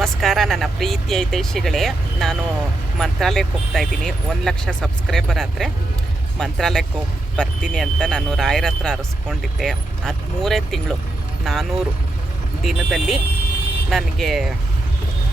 ನಮಸ್ಕಾರ ನನ್ನ ಪ್ರೀತಿಯ ಹಿತೈಷಿಗಳೇ. ನಾನು ಮಂತ್ರಾಲಯಕ್ಕೆ ಹೋಗ್ತಾ ಇದ್ದೀನಿ. 1,00,000 ಸಬ್ಸ್ಕ್ರೈಬರ್ ಆದರೆ ಮಂತ್ರಾಲಯಕ್ಕೆ ಹೋಗಿ ಬರ್ತೀನಿ ಅಂತ ನಾನು ರಾಯರ ಹತ್ರ ಅರಸ್ಕೊಂಡಿದ್ದೆ. 13 ತಿಂಗಳು 400 ದಿನದಲ್ಲಿ ನನಗೆ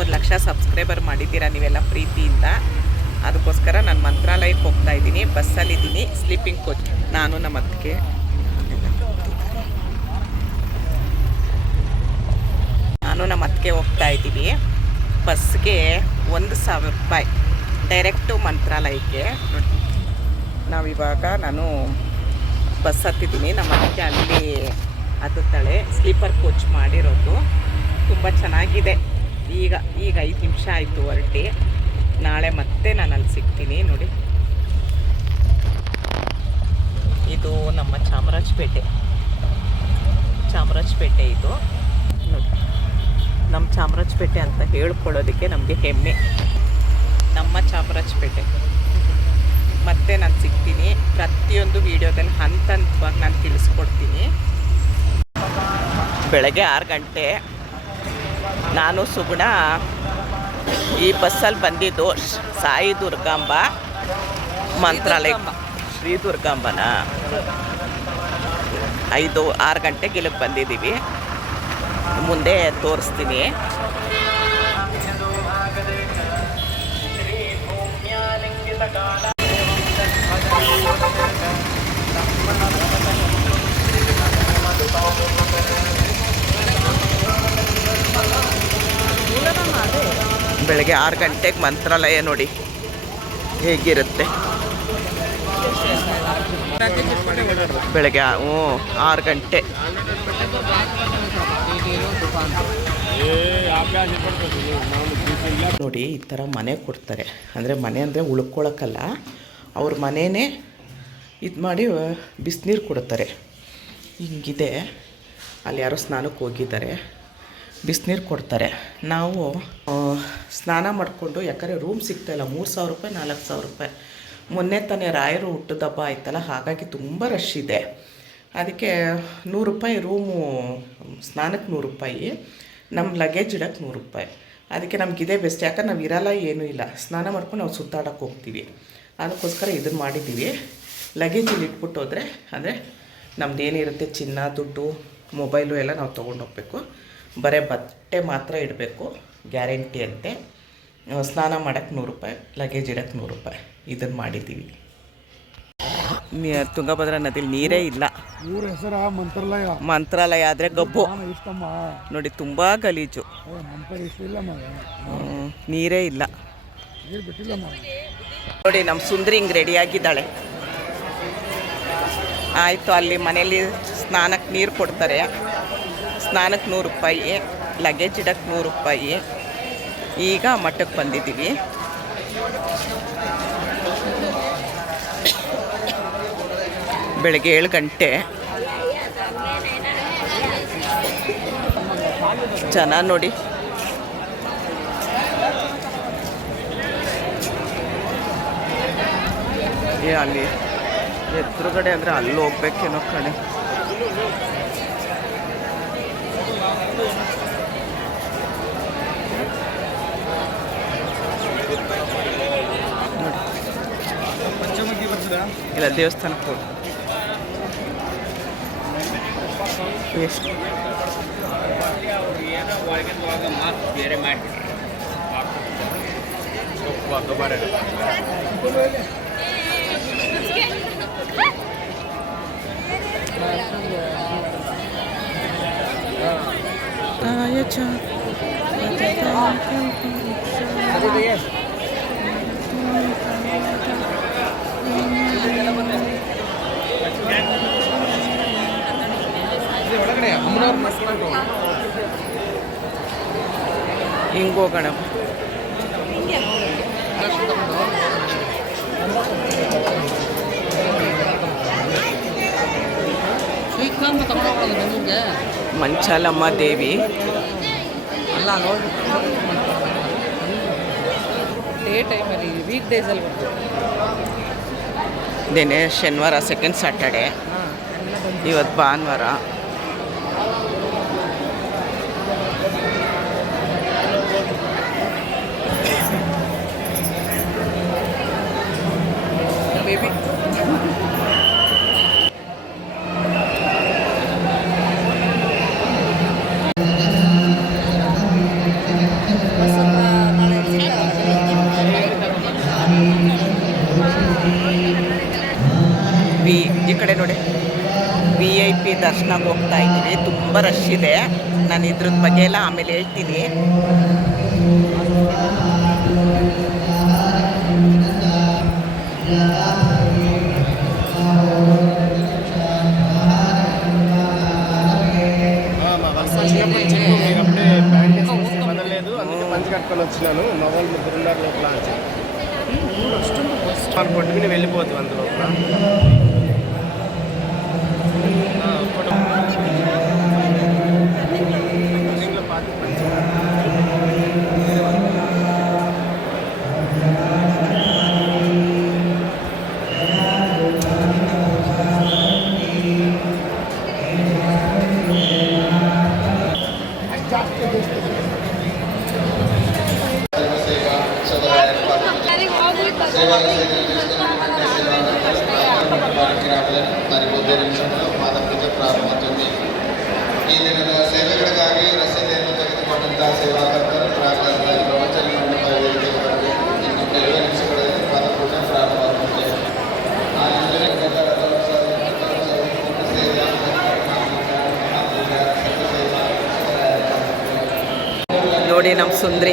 1,00,000 ಸಬ್ಸ್ಕ್ರೈಬರ್ ಮಾಡಿದ್ದೀರಾ ನೀವೆಲ್ಲ ಪ್ರೀತಿಯಿಂದ. ಅದಕ್ಕೋಸ್ಕರ ನಾನು ಮಂತ್ರಾಲಯಕ್ಕೆ ಹೋಗ್ತಾ ಇದ್ದೀನಿ. ಬಸ್ಸಲ್ಲಿದ್ದೀನಿ, ಸ್ಲೀಪಿಂಗ್ ಕೋಚ್. ನಾನು ನಮ್ಮ ಅತ್ತಿಗೆ ಹೋಗ್ತಾ ಇದ್ದೀವಿ. ಬಸ್ಗೆ 1,000 ರೂಪಾಯಿ ಡೈರೆಕ್ಟು ಮಂತ್ರಾಲಯಕ್ಕೆ. ನಾವಿವಾಗ ನಾನು ಬಸ್ ಹತ್ತಿದ್ದೀನಿ. ನಮ್ಮ ಅತ್ತಿಗೆ ಅಲ್ಲಿ ಹತ್ತುತ್ತಾಳೆ. ಸ್ಲೀಪರ್ ಕೋಚ್ ಮಾಡಿರೋದು ತುಂಬ ಚೆನ್ನಾಗಿದೆ. ಈಗ 5 ನಿಮಿಷ ಆಯಿತು ಹೊರಟಿ. ನಾಳೆ ಮತ್ತೆ ನಾನು ಅಲ್ಲಿ ಸಿಗ್ತೀನಿ. ನೋಡಿ, ಇದು ನಮ್ಮ ಚಾಮರಾಜಪೇಟೆ ಇದು. ನೋಡಿ, ನಮ್ಮ ಚಾಮರಾಜಪೇಟೆ ಅಂತ ಹೇಳ್ಕೊಳ್ಳೋದಕ್ಕೆ ನಮಗೆ ಹೆಮ್ಮೆ. ನಮ್ಮ ಚಾಮರಾಜಪೇಟೆ. ಮತ್ತೆ ನಾನು ಸಿಗ್ತೀನಿ. ಪ್ರತಿಯೊಂದು ವಿಡಿಯೋದಲ್ಲಿ ಹಂತವಾಗಿ ನಾನು ತಿಳಿಸ್ಕೊಡ್ತೀನಿ. ಬೆಳಗ್ಗೆ 6 ಗಂಟೆ ನಾನು ಸುಗುಣ ಈ ಬಸ್ಸಲ್ಲಿ ಬಂದಿದ್ದು ಸಾಯಿ ದುರ್ಗಾಂಬ ಮಂತ್ರಾಲಯ. ಶ್ರೀ ದುರ್ಗಾಂಬನ 6 ಗಂಟೆಗೆ ಇಲ್ಲಿಗೆ ಬಂದಿದ್ದೀವಿ. ಮುಂದೆ ತೋರಿಸ್ತೀನಿ. ಬೆಳಗ್ಗೆ 6 ಗಂಟೆಗೆ ಮಂತ್ರಾಲಯ ನೋಡಿ ಹೇಗಿರುತ್ತೆ. ಬೆಳಗ್ಗೆ 6 ಗಂಟೆ. ನೋಡಿ, ಈ ಥರ ಮನೆ ಕೊಡ್ತಾರೆ. ಅಂದರೆ ಮನೆ ಅಂದರೆ ಉಳ್ಕೊಳಕ್ಕಲ್ಲ, ಅವ್ರ ಮನೆಯೇ ಇದು ಮಾಡಿ ಬಿಸಿನೀರು ಕೊಡ್ತಾರೆ. ಹಿಂಗಿದೆ. ಅಲ್ಲಿ ಯಾರೋ ಸ್ನಾನಕ್ಕೆ ಹೋಗಿದ್ದಾರೆ, ಬಿಸಿನೀರು ಕೊಡ್ತಾರೆ. ನಾವು ಸ್ನಾನ ಮಾಡಿಕೊಂಡು, ಯಾಕಂದರೆ ರೂಮ್ ಸಿಗ್ತಾಯಿಲ್ಲ. 3,000 ರೂಪಾಯಿ 4,000 ರೂಪಾಯಿ. ಮೊನ್ನೆ ತಾನೇ ರಾಯರು ಹುಟ್ಟಿದ ಹಬ್ಬ ಆಯ್ತಲ್ಲ, ಹಾಗಾಗಿ ತುಂಬ ರಶ್ ಇದೆ. ಅದಕ್ಕೆ 100 ರೂಪಾಯಿ ರೂಮು, ಸ್ನಾನಕ್ಕೆ 100 ರೂಪಾಯಿ, ನಮ್ಮ ಲಗೇಜ್ ಇಡೋಕ್ಕೆ 100 ರೂಪಾಯಿ. ಅದಕ್ಕೆ ನಮಗಿದೆ ಬೆಸ್ಟ್. ಯಾಕಂದ್ರೆ ನಾವು ಇರಲ್ಲ, ಏನೂ ಇಲ್ಲ, ಸ್ನಾನ ಮಾಡ್ಕೊಂಡು ನಾವು ಸುತ್ತಾಡೋಕ್ಕೆ ಹೋಗ್ತೀವಿ. ಅದಕ್ಕೋಸ್ಕರ ಇದನ್ನು ಮಾಡಿದ್ದೀವಿ. ಲಗೇಜಲ್ಲಿ ಇಟ್ಬಿಟ್ಟು ಹೋದರೆ, ಅಂದರೆ ನಮ್ದು ಏನಿರುತ್ತೆ ಚಿನ್ನ, ದುಡ್ಡು, ಮೊಬೈಲು ಎಲ್ಲ ನಾವು ತೊಗೊಂಡೋಗ್ಬೇಕು. ಬರೀ ಬಟ್ಟೆ ಮಾತ್ರ ಇಡಬೇಕು, ಗ್ಯಾರಂಟಿ ಅಂತೆ. ಸ್ನಾನ ಮಾಡೋಕ್ಕೆ 100 ರೂಪಾಯಿ, ಲಗೇಜ್ ಇಡೋಕ್ಕೆ 100 ರೂಪಾಯಿ. ಇದನ್ನು ಮಾಡಿದ್ದೀವಿ. ತುಂಗಭದ್ರಾ ನದಿಲಿ ನೀರೇ ಇಲ್ಲ. ಮಂತ್ರಾಲಯ ಆದರೆ ಗಬ್ಬು ನೋಡಿ, ತುಂಬ ಗಲೀಜು. ನೀರೇ ಇಲ್ಲ ನೋಡಿ. ನಮ್ಮ ಸುಂದರಿ ಹಿಂಗೆ ರೆಡಿಯಾಗಿದ್ದಾಳೆ. ಆಯಿತು, ಅಲ್ಲಿ ಮನೇಲಿ ಸ್ನಾನಕ್ಕೆ ನೀರು ಕೊಡ್ತಾರೆ. ಸ್ನಾನಕ್ಕೆ 100 ರೂಪಾಯಿ, ಲಗೇಜ್ ಇಡಕ್ಕೆ 100 ರೂಪಾಯಿ. ಈಗ ಮಠಕ್ಕೆ ಬಂದಿದ್ದೀವಿ. ಬೆಳಗ್ಗೆ 7 ಗಂಟೆ. ಜನ ನೋಡಿ. ಅಲ್ಲಿ ಎದುರುಗಡೆ ಅಂದರೆ ಅಲ್ಲಿ ಹೋಗ್ಬೇಕೇನೋ ಕಣೆ. ಇಲ್ಲ, ದೇವಸ್ಥಾನಕ್ಕೆ ಹೋಗಿ ಎಷ್ಟು ಬೇರೆ ಮಾಡಿ ಹಿಂಗೋಗೋಣ. ಮಂಚಾಲಮ್ಮ ದೇವಿ ಅಲ್ಲ ನೋಡಿ, ಡೇ ಟೈಮಲ್ಲಿ ವೀಕ್ ಡೇಸಲ್ಲಿ ಬರ್ತದೆ. ದಿನೇ ಶನಿವಾರ, ಸೆಕೆಂಡ್ ಸ್ಯಾಟರ್ಡೆ. ಇವತ್ತು ಭಾನುವಾರ. ದರ್ಶನಕ್ಕೆ ಹೋಗ್ತಾ ಇದ್ದೀವಿ. ತುಂಬ ರಶ್ ಇದೆ. ನಾನು ಇದ್ರದ್ದು ಬಗ್ಗೆ ಎಲ್ಲ ಆಮೇಲೆ ಹೇಳ್ತೀನಿ. పంచి కట్టుకొని వచ్చినాను మా వాళ్ళు ముగ్గురున్నారు లోపల కొట్టుకుని వెళ్ళిపోతుంది అందులో మరి కొద్ది నిమిషంలో ಮಾದ ಪೂಜೆ ಪ್ರಾರಂಭವಾಗುತ್ತದೆ. ಈ ದಿನದ ಸೇವೆಗಳಿಗಾಗಿ ರಸೀದಿಯನ್ನು ತೆಗೆದುಕೊಂಡಂತ ಸೇವಾಕರ್ತರು ಪ್ರಾರ್ಥನೆ ಪ್ರವಚನ ಮಂಟಪ ವೇದಿಕೆಯವರೆಗೆ ಇನ್ನು ಕೆಲವೇ ನಿಮಿಷಗಳಲ್ಲಿ ಮಾದ ಪೂಜೆ ಪ್ರಾರಂಭವಾಗುತ್ತದೆ. ಆ ನೋಡಿ ನಮ್ಮ ಸುಂದ್ರಿ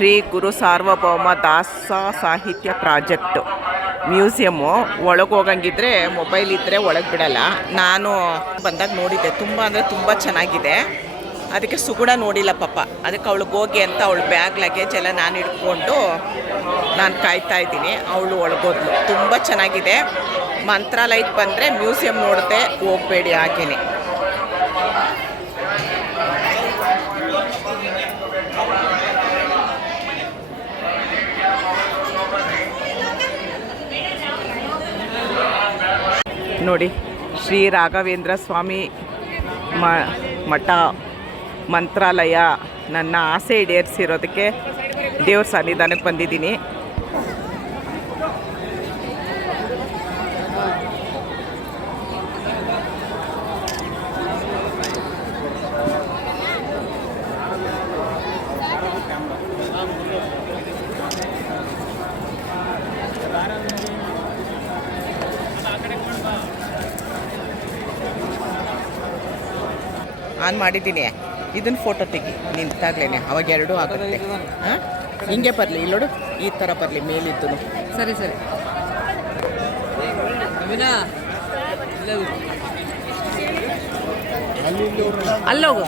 ಶ್ರೀ ಗುರು ಸಾರ್ವಭೌಮ ದಾಸ ಸಾಹಿತ್ಯ ಪ್ರಾಜೆಕ್ಟು ಮ್ಯೂಸಿಯಮ್ಮು. ಒಳಗೆ ಹೋಗಂಗಿದ್ರೆ ಮೊಬೈಲ್ ಇದ್ದರೆ ಒಳಗೆ ಬಿಡಲ್ಲ. ನಾನು ಬಂದಾಗ ನೋಡಿದ್ದೆ, ತುಂಬ ಅಂದರೆ ತುಂಬ ಚೆನ್ನಾಗಿದೆ. ಅದಕ್ಕೆ ಸುಗುಣ ನೋಡಿಲ್ಲ ಪಾಪ, ಅದಕ್ಕೆ ಅವಳಿಗೆ ಹೋಗಿ ಅಂತ ಅವಳು ಬ್ಯಾಗ್ ಲಗೇಜ್ ಎಲ್ಲ ನಾನು ಹಿಡ್ಕೊಂಡು ನಾನು ಕಾಯ್ತಾ ಇದ್ದೀನಿ. ಅವಳು ಒಳಗೋದ್ಲು. ತುಂಬ ಚೆನ್ನಾಗಿದೆ. ಮಂತ್ರಾಲಯಕ್ಕೆ ಬಂದರೆ ಮ್ಯೂಸಿಯಂ ನೋಡದೆ ಹೋಗಬೇಡಿ ಹಾಗೇನೆ. ನೋಡಿ, ಶ್ರೀ ರಾಘವೇಂದ್ರ ಸ್ವಾಮಿ ಮಠ ಮಂತ್ರಾಲಯ. ನನ್ನ ಆಸೆ ಈಡೇರಿಸಿರೋದಕ್ಕೆ ದೇವ್ರ ಸನ್ನಿಧಾನಕ್ಕೆ ಬಂದಿದ್ದೀನಿ. ಆನ್ ಮಾಡಿದ್ದೀನಿ. ಇದನ್ನು ಫೋಟೋ ತೆಗಿ ನಿಂತಾಗ್ಲೇ, ಅವಾಗ ಎರಡೂ ಆಗುತ್ತೆ. ಹಾಂ, ಹಿಂಗೆ ಬರಲಿ, ಇಲ್ಲೋಡು ಈ ಥರ ಬರಲಿ ಮೇಲಿದ್ದು. ಸರಿ ಸರಿ. ಅಲ್ಲೋಗು.